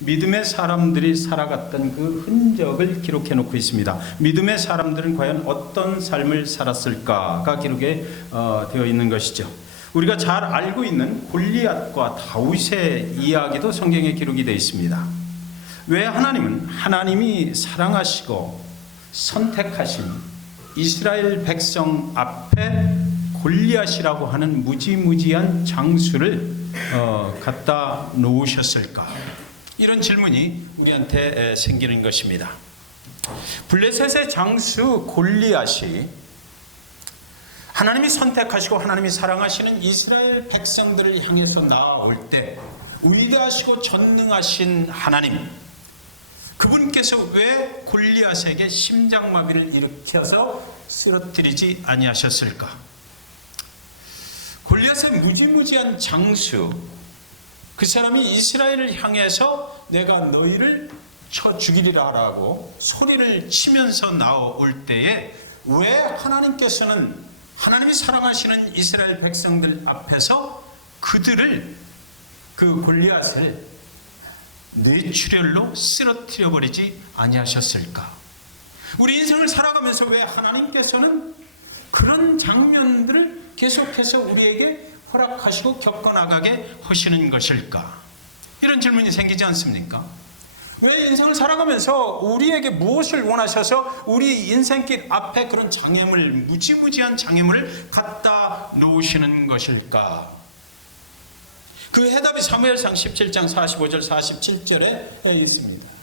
믿음의 사람들이 살아갔던 그 흔적을 기록해 놓고 있습니다. 믿음의 사람들은 과연 어떤 삶을 살았을까가 기록에 되어 있는 것이죠. 우리가 잘 알고 있는 골리앗과 다윗의 이야기도 성경에 기록이 되어 있습니다. 왜 하나님은 하나님이 사랑하시고 선택하신 이스라엘 백성 앞에 골리앗이라고 하는 무지무지한 장수를 갖다 놓으셨을까? 이런 질문이 우리한테 생기는 것입니다. 블레셋의 장수 골리앗이 하나님이 선택하시고 하나님이 사랑하시는 이스라엘 백성들을 향해서 나아올 때 위대하시고 전능하신 하나님, 그분께서 왜 골리앗에게 심장마비를 일으켜서 쓰러뜨리지 아니하셨을까? 골리앗의 무지무지한 장수, 그 사람이 이스라엘을 향해서 내가 너희를 쳐 죽이리라 라고 소리를 치면서 나올 때에 왜 하나님께서는 하나님이 사랑하시는 이스라엘 백성들 앞에서 그들을, 그 골리앗을 뇌출혈로 쓰러뜨려 버리지 아니하셨을까? 우리 인생을 살아가면서 왜 하나님께서는 그런 장면들을 계속해서 우리에게 허락하시고 겪어나가게 하시는 것일까? 이런 질문이 생기지 않습니까? 왜 인생을 살아가면서 우리에게 무엇을 원하셔서 우리 인생길 앞에 그런 장애물, 무지무지한 장애물을 갖다 놓으시는 것일까? 그 해답이 사무엘상 17장 45절 47절에 있습니다.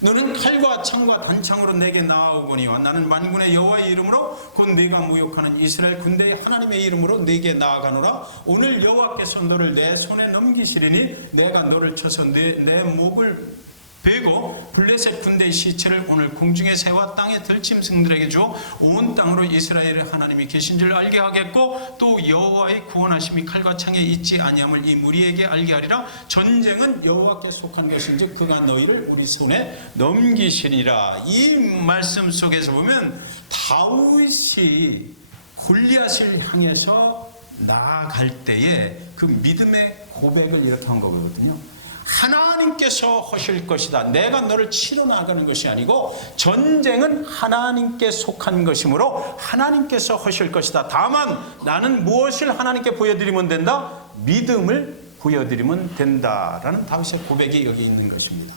너는 칼과 창과 단창으로 내게 나아오거니와 나는 만군의 여호와의 이름으로 곧 네가 모욕하는 이스라엘 군대의 하나님의 이름으로 네게 나아가노라. 오늘 여호와께서 너를 내 손에 넘기시리니 내가 너를 쳐서 내 목을 베고 블레셋 군대의 시체를 오늘 공중의 새와 땅의 들짐승들에게 주어 온 땅으로 이스라엘의 하나님이 계신 줄 알게 하겠고 또 여호와의 구원하심이 칼과 창에 있지 아니함을 이 무리에게 알게 하리라. 전쟁은 여호와께 속한 것인지 그가 너희를 우리 손에 넘기시리라. 이 말씀 속에서 보면 다윗이 골리앗을 향해서 나아갈 때에 그 믿음의 고백을 이렇게 한 거거든요. 하나님께서 하실 것이다. 내가 너를 치러 나가는 것이 아니고 전쟁은 하나님께 속한 것이므로 하나님께서 하실 것이다. 다만 나는 무엇을 하나님께 보여드리면 된다? 믿음을 보여드리면 된다라는 다윗의 고백이 여기 있는 것입니다.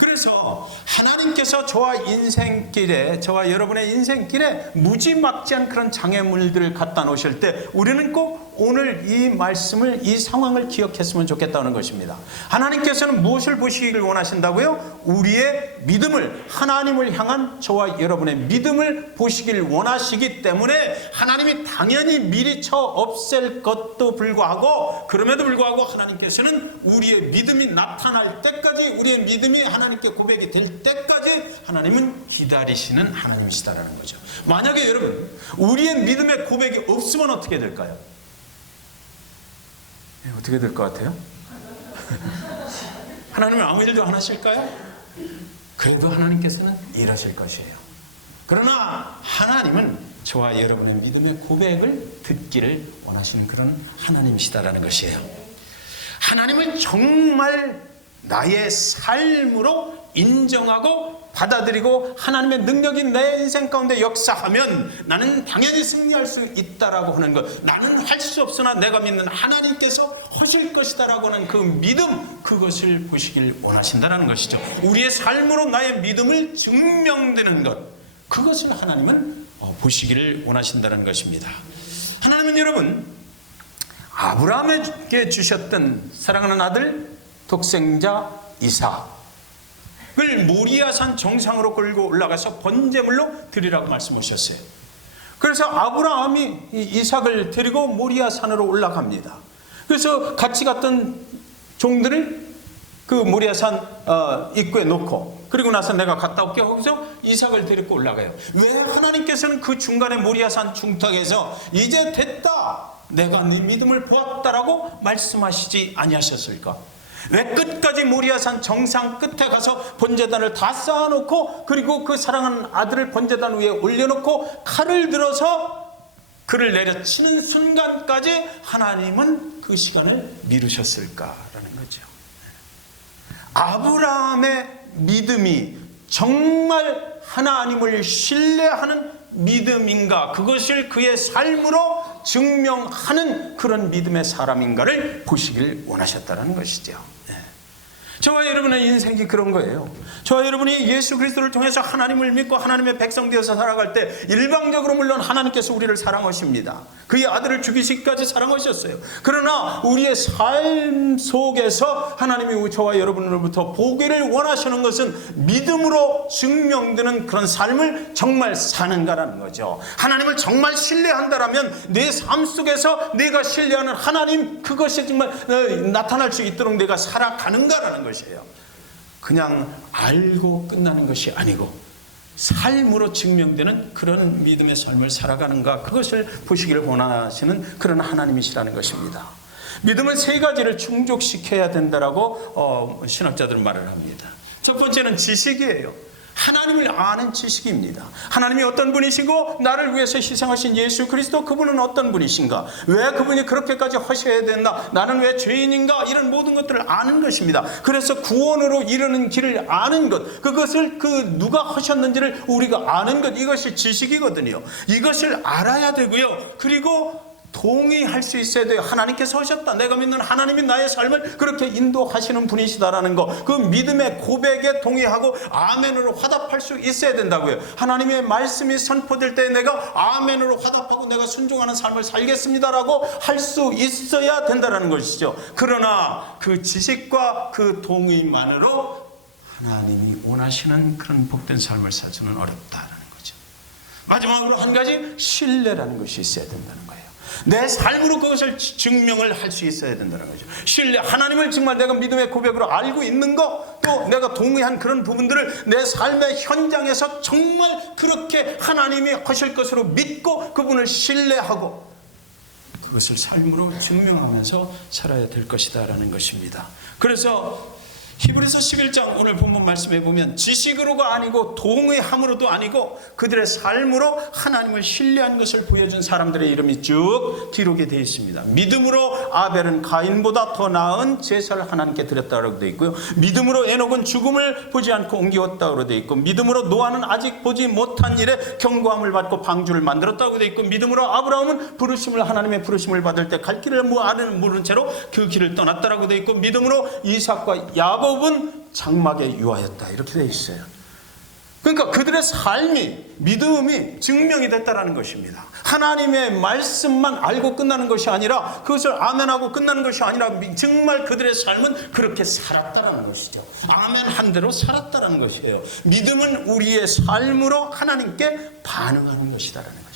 그래서 하나님께서 저와 여러분의 인생길에 무지막지한 그런 장애물들을 갖다 놓으실 때 우리는 꼭 오늘 이 말씀을, 이 상황을 기억했으면 좋겠다는 것입니다. 하나님께서는 무엇을 보시기를 원하신다고요? 우리의 믿음을, 하나님을 향한 저와 여러분의 믿음을 보시길 원하시기 때문에 하나님이 당연히 미리 쳐 없앨 것도 불구하고, 그럼에도 불구하고 하나님께서는 우리의 믿음이 나타날 때까지, 우리의 믿음이 하나님께 고백이 될 때까지 하나님은 기다리시는 하나님이시다라는 거죠. 만약에 여러분 우리의 믿음의 고백이 없으면 어떻게 될까요? 어떻게 될 것 같아요? 하나님은 아무 일도 안 하실까요? 그래도 하나님께서는 이러실 것이에요. 그러나 하나님은 저와 여러분의 믿음의 고백을 듣기를 원하시는 그런 하나님이시다라는 것이에요. 하나님을 정말 나의 삶으로 인정하고 받아들이고 하나님의 능력이 내 인생 가운데 역사하면 나는 당연히 승리할 수 있다라고 하는 것, 나는 할 수 없으나 내가 믿는 하나님께서 하실 것이다라고 하는 그 믿음, 그것을 보시길 원하신다는 것이죠. 우리의 삶으로 나의 믿음을 증명되는 것, 그것을 하나님은 보시기를 원하신다는 것입니다. 하나님은 여러분 아브라함에게 주셨던 사랑하는 아들 독생자 이삭을 모리아산 정상으로 끌고 올라가서 번제물로 드리라고 말씀하셨어요. 그래서 아브라함이 이삭을 데리고 모리아산으로 올라갑니다. 그래서 같이 갔던 종들을 그 모리아산 입구에 놓고, 그리고 나서 내가 갔다 올게 하고서 이삭을 데리고 올라가요. 왜 하나님께서는 그 중간에 모리아산 중턱에서 이제 됐다, 내가 네 믿음을 보았다라고 말씀하시지 아니하셨을까? 왜 끝까지 모리아산 정상 끝에 가서 번제단을 다 쌓아놓고, 그리고 그 사랑하는 아들을 번제단 위에 올려놓고 칼을 들어서 그를 내려치는 순간까지 하나님은 그 시간을 미루셨을까라는 거죠. 아브라함의 믿음이 정말 하나님을 신뢰하는 믿음인가, 그것을 그의 삶으로 증명하는 그런 믿음의 사람인가를 보시길 원하셨다는 것이죠. 저와 여러분의 인생이 그런 거예요. 저와 여러분이 예수 그리스도를 통해서 하나님을 믿고 하나님의 백성 되어서 살아갈 때 일방적으로 물론 하나님께서 우리를 사랑하십니다. 그의 아들을 죽이시기까지 사랑하셨어요. 그러나 우리의 삶 속에서 하나님이 저와 여러분으로부터 보기를 원하시는 것은 믿음으로 증명되는 그런 삶을 정말 사는가라는 거죠. 하나님을 정말 신뢰한다라면 내 삶 속에서 내가 신뢰하는 하나님, 그것이 정말 나타날 수 있도록 내가 살아가는가라는 것이에요. 그냥 알고 끝나는 것이 아니고 삶으로 증명되는 그런 믿음의 삶을 살아가는가, 그것을 보시기를 원하시는 그런 하나님이시라는 것입니다. 믿음은 세 가지를 충족시켜야 된다라고 신학자들은 말을 합니다. 첫 번째는 지식이에요. 하나님을 아는 지식입니다. 하나님이 어떤 분이시고 나를 위해서 희생하신 예수 그리스도, 그분은 어떤 분이신가, 왜 그분이 그렇게까지 하셔야 된다, 나는 왜 죄인인가, 이런 모든 것들을 아는 것입니다. 그래서 구원으로 이르는 길을 아는 것, 그것을 누가 하셨는지를 우리가 아는 것, 이것이 지식이거든요. 이것을 알아야 되고요. 그리고 동의할 수 있어야 돼요. 하나님께서 하셨다, 내가 믿는 하나님이 나의 삶을 그렇게 인도하시는 분이시다라는 거, 그 믿음의 고백에 동의하고 아멘으로 화답할 수 있어야 된다고요. 하나님의 말씀이 선포될 때 내가 아멘으로 화답하고 내가 순종하는 삶을 살겠습니다라고 할 수 있어야 된다는 것이죠. 그러나 그 지식과 그 동의만으로 하나님이 원하시는 그런 복된 삶을 살 수는 어렵다라는 거죠. 마지막으로 한 가지, 신뢰라는 것이 있어야 된다는 거예요. 내 삶으로 그것을 증명을 할 수 있어야 된다는 거죠. 신뢰, 하나님을 정말 내가 믿음의 고백으로 알고 있는 것, 또 내가 동의한 그런 부분들을 내 삶의 현장에서 정말 그렇게 하나님이 하실 것으로 믿고 그분을 신뢰하고 그것을 삶으로 증명하면서 살아야 될 것이다 라는 것입니다. 그래서 히브리서 11장 오늘 본문 말씀해 보면 지식으로가 아니고 동의함으로도 아니고 그들의 삶으로 하나님을 신뢰한 것을 보여준 사람들의 이름이 쭉 기록이 되어 있습니다. 믿음으로 아벨은 가인보다 더 나은 제사를 하나님께 드렸다고 되어 있고요. 믿음으로 에녹은 죽음을 보지 않고 옮기었다고 되어 있고, 믿음으로 노아는 아직 보지 못한 일에 경고함을 받고 방주를 만들었다고 되어 있고, 믿음으로 아브라함은 부르심을, 하나님의 부르심을 받을 때 갈 길을 모르는 채로 그 길을 떠났다고 되어 있고, 믿음으로 이삭과 야곱은 장막에 유하였다, 이렇게 되어 있어요. 그러니까 그들의 삶이, 믿음이 증명이 됐다는 것입니다. 하나님의 말씀만 알고 끝나는 것이 아니라, 그것을 아멘하고 끝나는 것이 아니라 정말 그들의 삶은 그렇게 살았다는 것이죠. 아멘한 대로 살았다는 것이에요. 믿음은 우리의 삶으로 하나님께 반응하는 것이다라는 것입니다.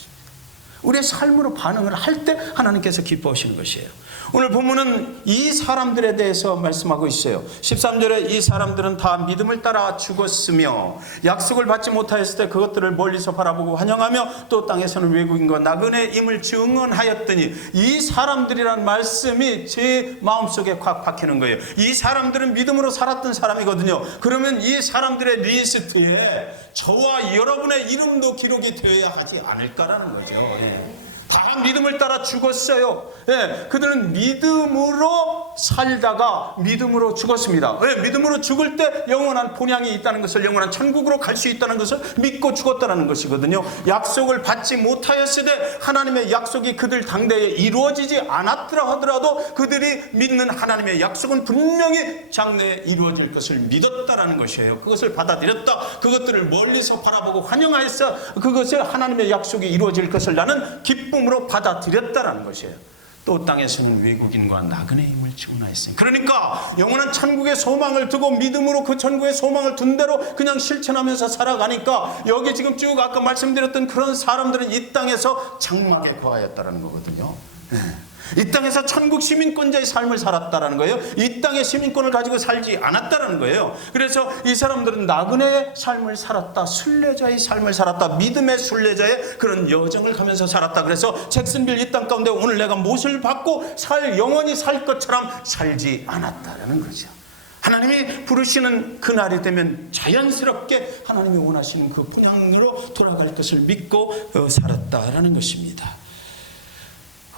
우리의 삶으로 반응을 할 때 하나님께서 기뻐하시는 것이에요. 오늘 본문은 이 사람들에 대해서 말씀하고 있어요. 13절에 이 사람들은 다 믿음을 따라 죽었으며 약속을 받지 못하였을 때 그것들을 멀리서 바라보고 환영하며 또 땅에서는 외국인과 나그네의 임을 증언하였더니, 이 사람들이란 말씀이 제 마음속에 확 박히는 거예요. 이 사람들은 믿음으로 살았던 사람이거든요. 그러면 이 사람들의 리스트에 저와 여러분의 이름도 기록이 되어야 하지 않을까라는 거죠. 다 믿음을 따라 죽었어요. 그들은 믿음으로 살다가 믿음으로 죽었습니다. 믿음으로 죽을 때 영원한 본향이 있다는 것을, 영원한 천국으로 갈 수 있다는 것을 믿고 죽었다는 것이거든요. 약속을 받지 못하였을 때 하나님의 약속이 그들 당대에 이루어지지 않았더라 하더라도 그들이 믿는 하나님의 약속은 분명히 장래에 이루어질 것을 믿었다라는 것이에요. 그것을 받아들였다. 그것들을 멀리서 바라보고 환영하였어. 그것을 하나님의 약속이 이루어질 것을 나는 기쁨으로 받아들였다라는 것이에요. 또 땅에서는 외국인과 나그네임을 증언하였으니, 그러니까 영원한 천국의 소망을 두고 믿음으로 그 천국의 소망을 둔 대로 그냥 실천하면서 살아가니까, 여기 지금 쭉 아까 말씀드렸던 그런 사람들은 이 땅에서 장막에 거하였다라는 거거든요. 이 땅에서 천국 시민권자의 삶을 살았다라는 거예요. 이 땅의 시민권을 가지고 살지 않았다라는 거예요. 그래서 이 사람들은 나그네의 삶을 살았다, 순례자의 삶을 살았다, 믿음의 순례자의 그런 여정을 가면서 살았다. 그래서 잭슨빌 이 땅 가운데 오늘 내가 못을 받고 영원히 살 것처럼 살지 않았다라는 거죠. 하나님이 부르시는 그날이 되면 자연스럽게 하나님이 원하시는 그 본향으로 돌아갈 것을 믿고 살았다라는 것입니다.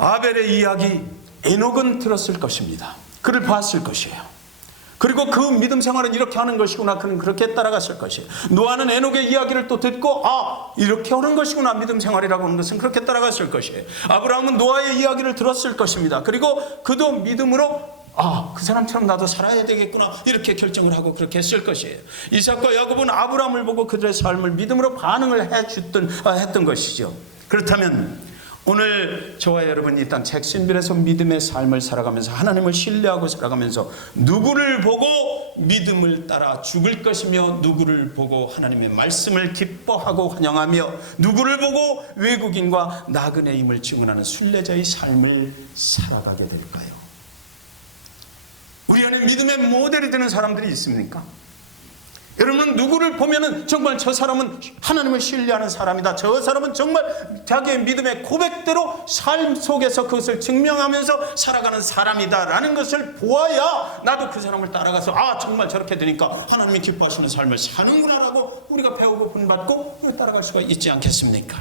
아벨의 이야기, 에녹은 들었을 것입니다. 그를 봤을 것이에요. 그리고 그 믿음 생활은 이렇게 하는 것이구나. 그는 그렇게 따라갔을 것이에요. 노아는 에녹의 이야기를 또 듣고 이렇게 하는 것이구나. 믿음 생활이라고 하는 것은 그렇게 따라갔을 것이에요. 아브라함은 노아의 이야기를 들었을 것입니다. 그리고 그도 믿음으로 그 사람처럼 나도 살아야 되겠구나 이렇게 결정을 하고 그렇게 했을 것이에요. 이삭과 야곱은 아브라함을 보고 그들의 삶을 믿음으로 반응을 했던 것이죠. 그렇다면 오늘 저와 여러분이 이 땅 잭슨빌에서 믿음의 삶을 살아가면서 하나님을 신뢰하고 살아가면서 누구를 보고 믿음을 따라 죽을 것이며 누구를 보고 하나님의 말씀을 기뻐하고 환영하며 누구를 보고 외국인과 나그네의 힘을 증언하는 순례자의 삶을 살아가게 될까요? 우리 안에 믿음의 모델이 되는 사람들이 있습니까? 여러분은 누구를 보면은 정말 저 사람은 하나님을 신뢰하는 사람이다. 저 사람은 정말 자기의 믿음의 고백대로 삶 속에서 그것을 증명하면서 살아가는 사람이다 라는 것을 보아야 나도 그 사람을 따라가서 정말 저렇게 되니까 하나님이 기뻐하시는 삶을 사는구나 라고 우리가 배우고 본받고 따라갈 수가 있지 않겠습니까?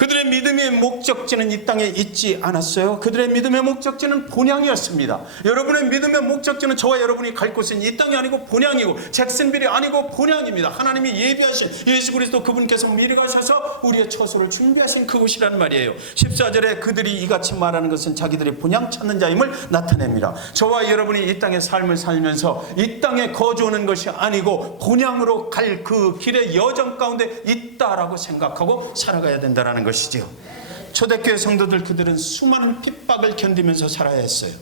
그들의 믿음의 목적지는 이 땅에 있지 않았어요. 그들의 믿음의 목적지는 본향이었습니다. 여러분의 믿음의 목적지는 저와 여러분이 갈 곳은 이 땅이 아니고 본향이고 잭슨빌이 아니고 본향입니다. 하나님이 예비하신 예수 그리스도 그분께서 미리 가셔서 우리의 처소를 준비하신 그곳이라는 말이에요. 14절에 그들이 이같이 말하는 것은 자기들이 본향 찾는 자임을 나타냅니다. 저와 여러분이 이 땅의 삶을 살면서 이 땅에 거주하는 것이 아니고 본향으로 갈 그 길의 여정 가운데 있다라고 생각하고 살아가야 된다는 것이지요. 초대교회 성도들 그들은 수많은 핍박을 견디면서 살아야 했어요.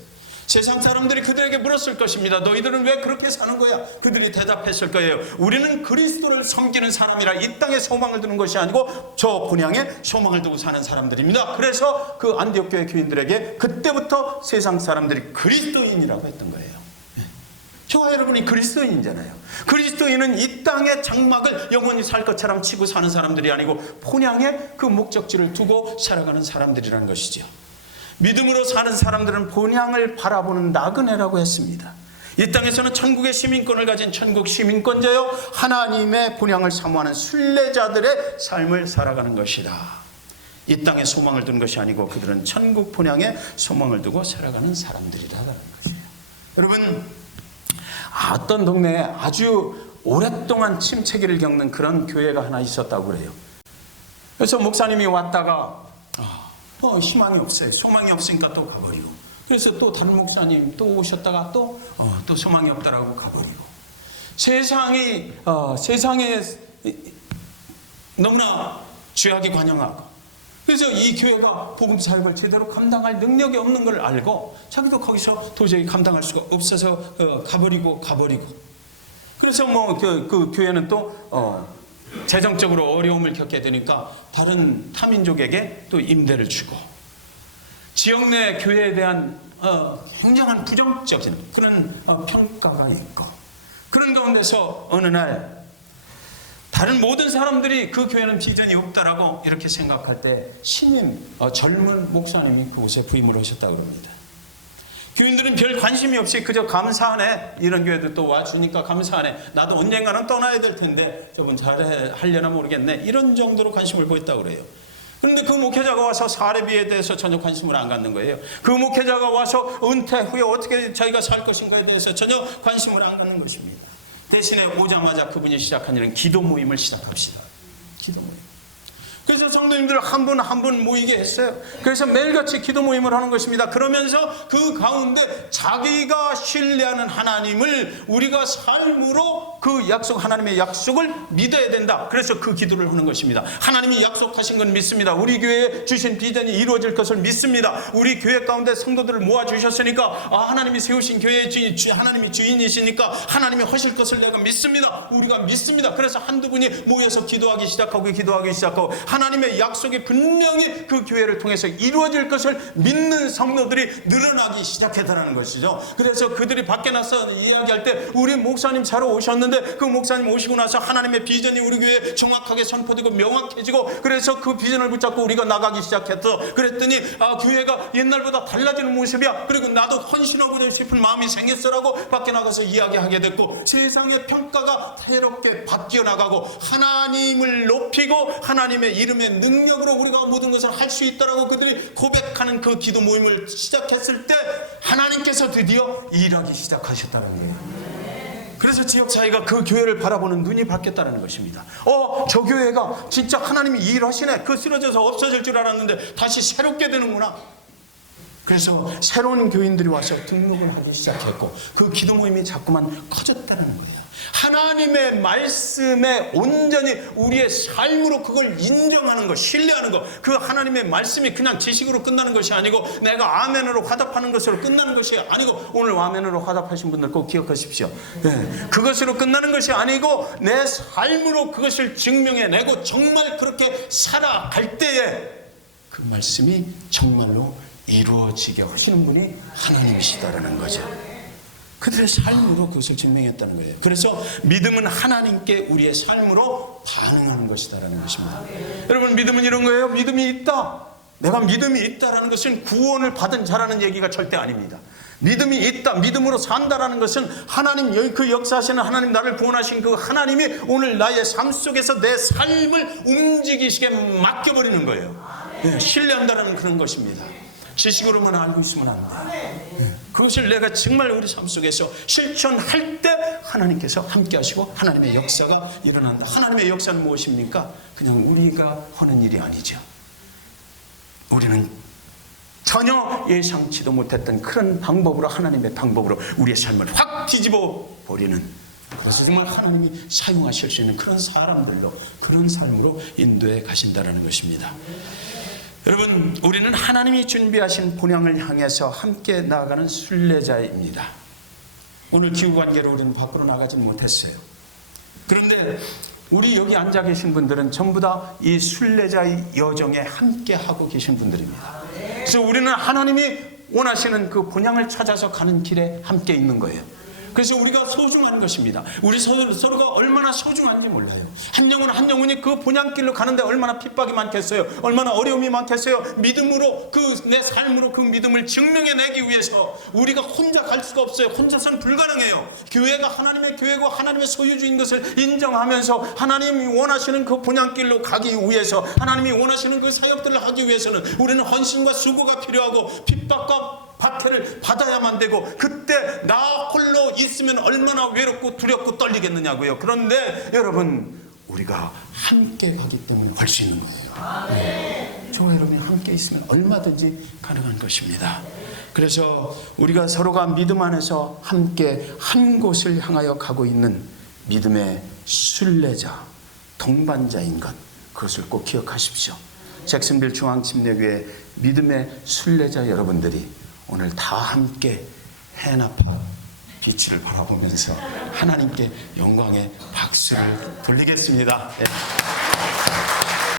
세상 사람들이 그들에게 물었을 것입니다. 너희들은 왜 그렇게 사는 거야? 그들이 대답했을 거예요. 우리는 그리스도를 섬기는 사람이라 이 땅에 소망을 두는 것이 아니고 저 본향에 소망을 두고 사는 사람들입니다. 그래서 그 안디옥 교회 교인들에게 그때부터 세상 사람들이 그리스도인이라고 했던 거예요. 저와 여러분이 그리스도인이잖아요. 그리스도인은 이 땅의 장막을 영원히 살 것처럼 치고 사는 사람들이 아니고 본향에 그 목적지를 두고 살아가는 사람들이라는 것이죠. 믿음으로 사는 사람들은 본향을 바라보는 나그네라고 했습니다. 이 땅에서는 천국의 시민권을 가진 천국 시민권자요 하나님의 본향을 사모하는 순례자들의 삶을 살아가는 것이다. 이 땅에 소망을 두는 것이 아니고 그들은 천국 본향에 소망을 두고 살아가는 사람들이라는 것이에요. 여러분, 어떤 동네에 아주 오랫동안 침체기를 겪는 그런 교회가 하나 있었다고 그래요. 그래서 목사님이 왔다가 희망이 없어요. 소망이 없으니까 또 가버리고, 그래서 또 다른 목사님 또 오셨다가 또 소망이 없다라고 가버리고, 세상에 너무나 죄악이 관영하고, 그래서 이 교회가 복음 사역을 제대로 감당할 능력이 없는 걸 알고 자기도 거기서 도저히 감당할 수가 없어서 가버리고 그래서 그 교회는 또 재정적으로 어려움을 겪게 되니까 다른 타민족에게 또 임대를 주고, 지역 내 교회에 대한 굉장한 부정적인 그런 평가가 있고, 그런 가운데서 어느 날 다른 모든 사람들이 그 교회는 비전이 없다라고 이렇게 생각할 때 신임 젊은 목사님이 그곳에 부임을 하셨다고 합니다. 교인들은 별 관심이 없이 그저 감사하네, 이런 교회도 또 와주니까 감사하네, 나도 언젠가는 떠나야 될 텐데 저분 잘하려나 모르겠네, 이런 정도로 관심을 보였다고 그래요. 그런데 그 목회자가 와서 사례비에 대해서 전혀 관심을 안 갖는 거예요. 그 목회자가 와서 은퇴 후에 어떻게 자기가 살 것인가에 대해서 전혀 관심을 안 갖는 것입니다. 대신에 오자마자 그분이 시작한 일은 기도 모임을 시작합시다. 기도 모임. 그래서 성도님들 한 분 한 분 모이게 했어요. 그래서 매일같이 기도 모임을 하는 것입니다. 그러면서 그 가운데 자기가 신뢰하는 하나님을 우리가 삶으로 그 약속, 하나님의 약속을 믿어야 된다. 그래서 그 기도를 하는 것입니다. 하나님이 약속하신 건 믿습니다. 우리 교회에 주신 비전이 이루어질 것을 믿습니다. 우리 교회 가운데 성도들을 모아주셨으니까 하나님이 세우신 교회의 하나님이 주인이시니까 하나님이 하실 것을 내가 믿습니다. 우리가 믿습니다. 그래서 한두 분이 모여서 기도하기 시작하고 하나님의 약속이 분명히 그 교회를 통해서 이루어질 것을 믿는 성도들이 늘어나기 시작했다는 것이죠. 그래서 그들이 밖에 나서 이야기할 때 우리 목사님 자러 오셨는데 그 목사님 오시고 나서 하나님의 비전이 우리 교회에 정확하게 선포되고 명확해지고, 그래서 그 비전을 붙잡고 우리가 나가기 시작했어. 그랬더니 교회가 옛날보다 달라지는 모습이야. 그리고 나도 헌신하고 싶은 마음이 생겼어라고 밖에 나가서 이야기하게 됐고, 세상의 평가가 새롭게 바뀌어 나가고 하나님을 높이고 하나님의 이름의 능력으로 우리가 모든 것을 할 수 있다라고 그들이 고백하는 그 기도 모임을 시작했을 때 하나님께서 드디어 일하기 시작하셨다는 거예요. 그래서 지역사회가 그 교회를 바라보는 눈이 바뀌었다는 것입니다. 저 교회가 진짜 하나님이 일하시네. 그 쓰러져서 없어질 줄 알았는데 다시 새롭게 되는구나. 그래서 새로운 교인들이 와서 등록을 하기 시작했고 그 기도 모임이 자꾸만 커졌다는 거예요. 하나님의 말씀에 온전히 우리의 삶으로 그걸 인정하는 것, 신뢰하는 것, 그 하나님의 말씀이 그냥 지식으로 끝나는 것이 아니고 내가 아멘으로 화답하는 것으로 끝나는 것이 아니고, 오늘 아멘으로 화답하신 분들 꼭 기억하십시오. 그것으로 끝나는 것이 아니고 내 삶으로 그것을 증명해내고 정말 그렇게 살아갈 때에 그 말씀이 정말로 이루어지게 하시는 분이 하나님이시다라는 거죠. 그들의 삶으로 그것을 증명했다는 거예요. 그래서 믿음은 하나님께 우리의 삶으로 반응하는 것이다라는 것입니다. 여러분, 믿음은 이런 거예요. 믿음이 있다, 내가 믿음이 있다라는 것은 구원을 받은 자라는 얘기가 절대 아닙니다. 믿음이 있다, 믿음으로 산다라는 것은 하나님, 그 역사하시는 하나님, 나를 구원하신 그 하나님이 오늘 나의 삶 속에서 내 삶을 움직이시게 맡겨버리는 거예요. 신뢰한다라는 그런 것입니다. 지식으로만 알고 있으면 안 돼. 그것을 내가 정말 우리 삶 속에서 실천할 때 하나님께서 함께 하시고 하나님의 역사가 일어난다. 하나님의 역사는 무엇입니까? 그냥 우리가 하는 일이 아니죠. 우리는 전혀 예상치도 못했던 그런 방법으로, 하나님의 방법으로 우리의 삶을 확 뒤집어 버리는, 그래서 정말 하나님이 사용하실 수 있는 그런 사람들로, 그런 삶으로 인도해 가신다는 것입니다. 여러분, 우리는 하나님이 준비하신 본향을 향해서 함께 나아가는 순례자입니다. 오늘 기후관계로 우리는 밖으로 나가지 못했어요. 그런데 우리 여기 앉아 계신 분들은 전부 다 이 순례자의 여정에 함께 하고 계신 분들입니다. 그래서 우리는 하나님이 원하시는 그 본향을 찾아서 가는 길에 함께 있는 거예요. 그래서 우리가 소중한 것입니다. 우리 서로가 얼마나 소중한지 몰라요. 한 영혼 한 영혼이 그 본향길로 가는데 얼마나 핍박이 많겠어요. 얼마나 어려움이 많겠어요. 믿음으로, 내 삶으로 그 믿음을 증명해내기 위해서 우리가 혼자 갈 수가 없어요. 혼자서는 불가능해요. 교회가 하나님의 교회고 하나님의 소유주인 것을 인정하면서 하나님이 원하시는 그 본향길로 가기 위해서, 하나님이 원하시는 그 사역들을 하기 위해서는 우리는 헌신과 수고가 필요하고 핍박과 박해를 받아야만 되고, 그때 나 홀로 있으면 얼마나 외롭고 두렵고 떨리겠느냐고요. 그런데 여러분, 우리가 함께 가기 때문에 할 수 있는 거예요. 저와 여러분이 함께 있으면 얼마든지 가능한 것입니다. 그래서 우리가 서로가 믿음 안에서 함께 한 곳을 향하여 가고 있는 믿음의 순례자, 동반자인 것, 그것을 꼭 기억하십시오. 잭슨빌 중앙침례교회 믿음의 순례자 여러분들이 오늘 다 함께 해나파 빛을 바라보면서 하나님께 영광의 박수를 돌리겠습니다.